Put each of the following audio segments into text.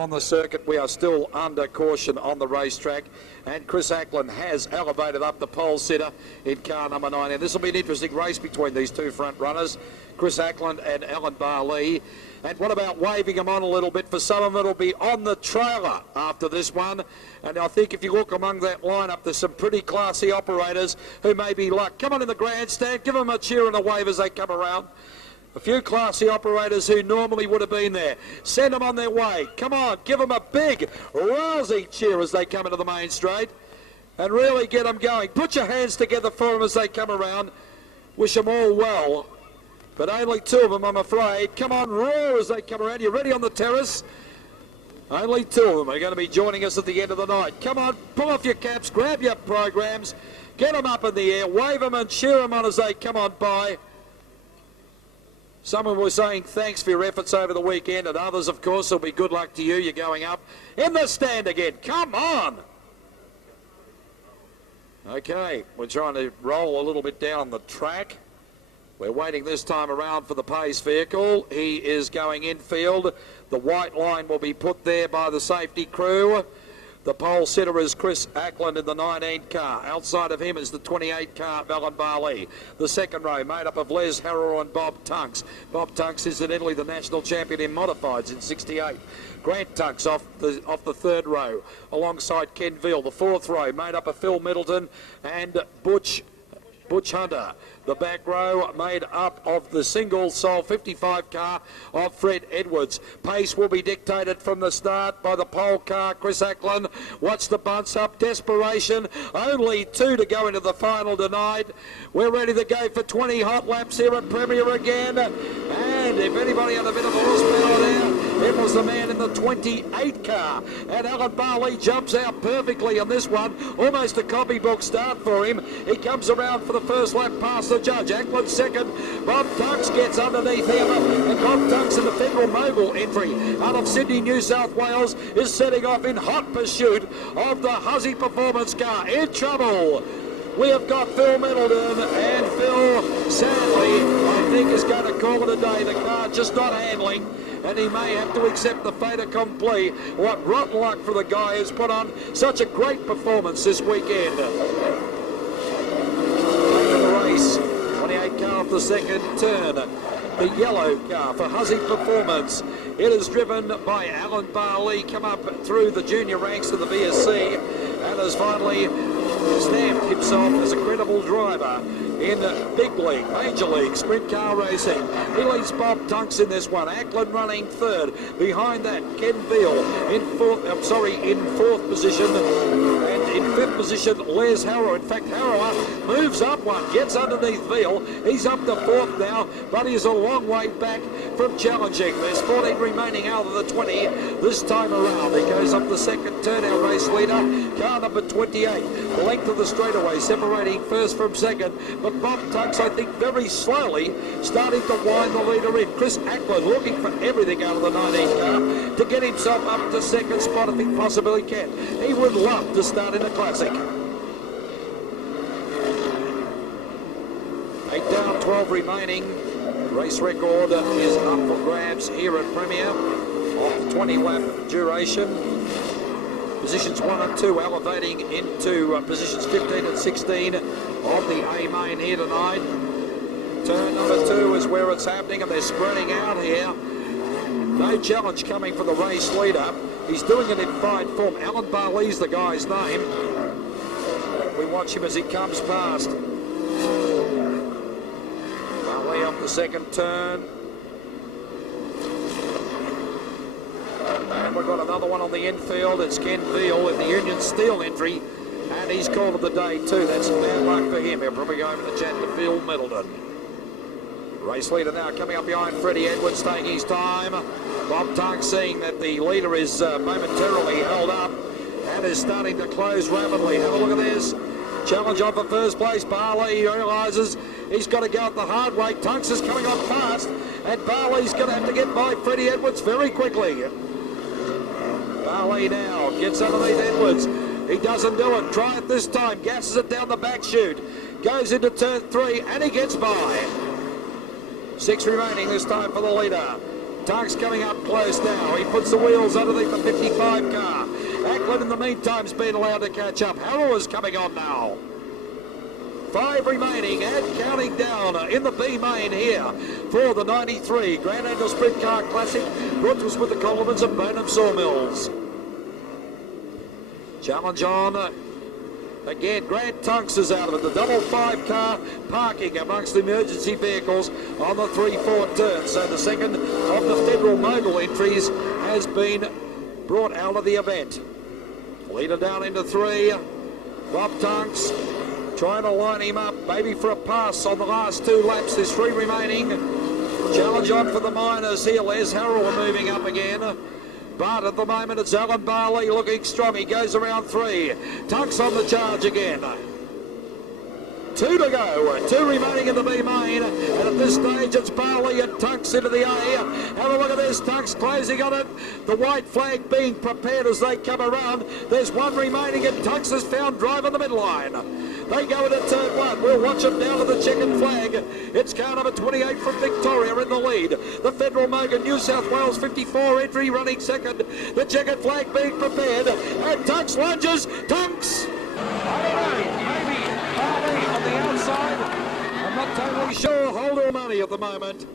on the circuit. We are still under caution on the racetrack, and Chris Ackland has elevated up the pole sitter in car number 9. And this will be an interesting race between these two front runners, Chris Ackland and Alan Barley. And what about waving them on a little bit? For some of them, it'll be on the trailer after this one. And I think if you look among that lineup, there's some pretty classy operators who may be like, come on in the grandstand, give them a cheer and a wave as they come around. A few classy operators who normally would have been there. Send them on their way. Come on, give them a big, rousing cheer as they come into the main straight. And really get them going. Put your hands together for them as they come around. Wish them all well. But only two of them, I'm afraid. Come on, roar as they come around. You ready on the terrace? Only two of them are going to be joining us at the end of the night. Come on, pull off your caps, grab your programs, get them up in the air, wave them and cheer them on as they come on by. Someone was saying thanks for your efforts over the weekend, and others, of course, will be good luck to you. You're going up in the stand again. Come on! Okay, we're trying to roll a little bit down the track. We're waiting this time around for the pace vehicle. He is going infield. The white line will be put there by the safety crew. The pole sitter is Chris Ackland in the 19 car. Outside of him is the 28 car of Alan Barley. The second row made up of Les Harrow and Bob Tunks. Bob Tunks is incidentally the national champion in modifieds in '68. Grant Tunks off the third row alongside Ken Veal. The fourth row made up of Phil Middleton and Butch Hunter. The back row made up of the single sole 55 car of Fred Edwards. Pace will be dictated from the start by the pole car, Chris Ackland. Watch the bunts up, desperation. Only two to go into the final tonight. We're ready to go for 20 hot laps here at Premier again. And if anybody had a bit of a horsepower there, it was the man in the 28 car. And Alan Barley jumps out perfectly on this one. Almost a copybook start for him. He comes around for the first lap past the judge. Ackland second. Bob Tunks gets underneath him. And Bob Tunks in the Federal Mogul entry out of Sydney, New South Wales is setting off in hot pursuit of the Huzzy Performance car. In trouble. We have got Phil Middleton, and Phil, sadly, I think is going to call it a day. The car just not handling, and he may have to accept the fait accompli. What rotten luck for the guy who's put on such a great performance this weekend. The race, 28 car off the second turn. The yellow car for Huzzy Performance. It is driven by Alan Barley, come up through the junior ranks of the VSC, and has finally stamped himself as a credible driver in big league, major league, sprint car racing. He leads Bob Tunks in this one. Ackland running third. Behind that, Ken Veal in fourth position. And in fifth position, Les Harrow. In fact, Harrow moves up one, gets underneath Veal. He's up to fourth now, but he's a long way back from challenging. There's 14 remaining out of the 20 this time around. He goes up the second turn, our race leader, car number 28. The length of the straightaway separating first from second, but Bob Tunks, I think, very slowly starting to wind the leader in. Chris Ackland looking for everything out of the 19 car to get himself up to second spot if he possibly can. He would love to start in a classic. 8 down, 12 remaining. Race record is up for grabs here at Premier of 20 lap duration. Positions 1 and 2 elevating into positions 15 and 16 on the A main here tonight. Turn number 2 is where it's happening, and they're spreading out here. No challenge coming for the race leader. He's doing it in fine form. Alan Barley's the guy's name. We watch him as he comes past. Barley up the second turn. And we've got another one on the infield. It's Ken Veal in the Union Steel entry, and he's called it the day too. That's bad luck for him. He'll probably go over to chat to Phil Middleton. Race leader now coming up behind Freddie Edwards, taking his time. Bob Tunks seeing that the leader is momentarily held up and is starting to close rapidly. Have a look at this. Challenge on for first place. Barley realises he's got to go up the hard way. Tunks is coming on fast, and Barley's going to have to get by Freddie Edwards very quickly. Barley now gets underneath Edwards. He doesn't do it. Try it this time. Gasses it down the back chute. Goes into turn 3, and he gets by. 6 remaining this time for the leader. Tunks coming up close now. He puts the wheels underneath the 55 car. Ackland in the meantime's been allowed to catch up. Harrow is coming on now. 5 remaining and counting down in the B main here for the 93 Grand Angel Sprint Car Classic. Brought to us with the compliments of Burnham Sawmills. Challenge on. Again, Grant Tunks is out of it. The double 5 car parking amongst the emergency vehicles on the 3-4 turn. So the second of the Federal Mogul entries has been brought out of the event. Leader down into 3. Bob Tunks trying to line him up, maybe for a pass on the last 2 laps. There's 3 remaining. Challenge on for the miners here. Les Harrell moving up again. But at the moment it's Alan Barley looking strong. He goes around 3. Tunks on the charge again. 2 to go. 2 remaining in the B main. And at this stage it's Barley and Tunks into the A. Have a look at this. Tunks closing on it. The white flag being prepared as they come around. There's 1 remaining and Tunks has found drive on the midline. They go into turn 1. We'll watch them down to the checkered flag. It's car number 28 from Victoria in the lead. The Federal Mogul New South Wales 54 entry running second. The checkered flag being prepared. And Tunks lunges. Tunks! I don't know. Maybe Harley on the outside. I'm not totally sure. Hold all money at the moment.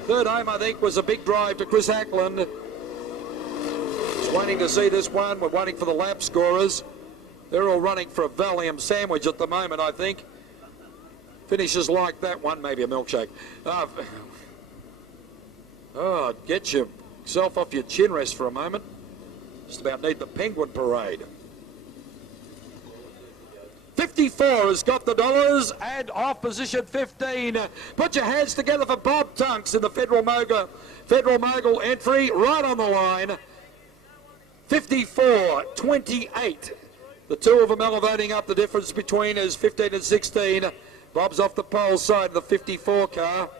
Third home, I think, was a big drive to Chris Ackland. Just waiting to see this one. We're waiting for the lap scorers. They're all running for a Valium sandwich at the moment, I think. Finishes like that one, maybe a milkshake. Get yourself off your chin rest for a moment. Just about need the penguin parade. 54 has got the dollars, and off position 15. Put your hands together for Bob Tunks in the Federal Mogul entry, right on the line. 54-28. The 2 of them elevating up. The difference between is 15 and 16. Bob's off the pole side of the 54 car.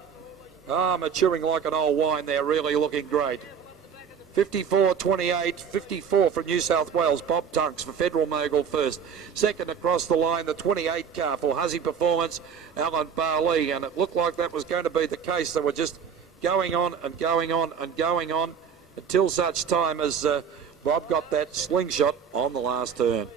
Maturing like an old wine there, really looking great. 54-28, 54 from New South Wales. Bob Tunks for Federal Mogul first. Second across the line, the 28 car for Huzzy Performance, Alan Barley. And it looked like that was going to be the case. They were just going on and going on and going on until such time as Bob got that slingshot on the last turn.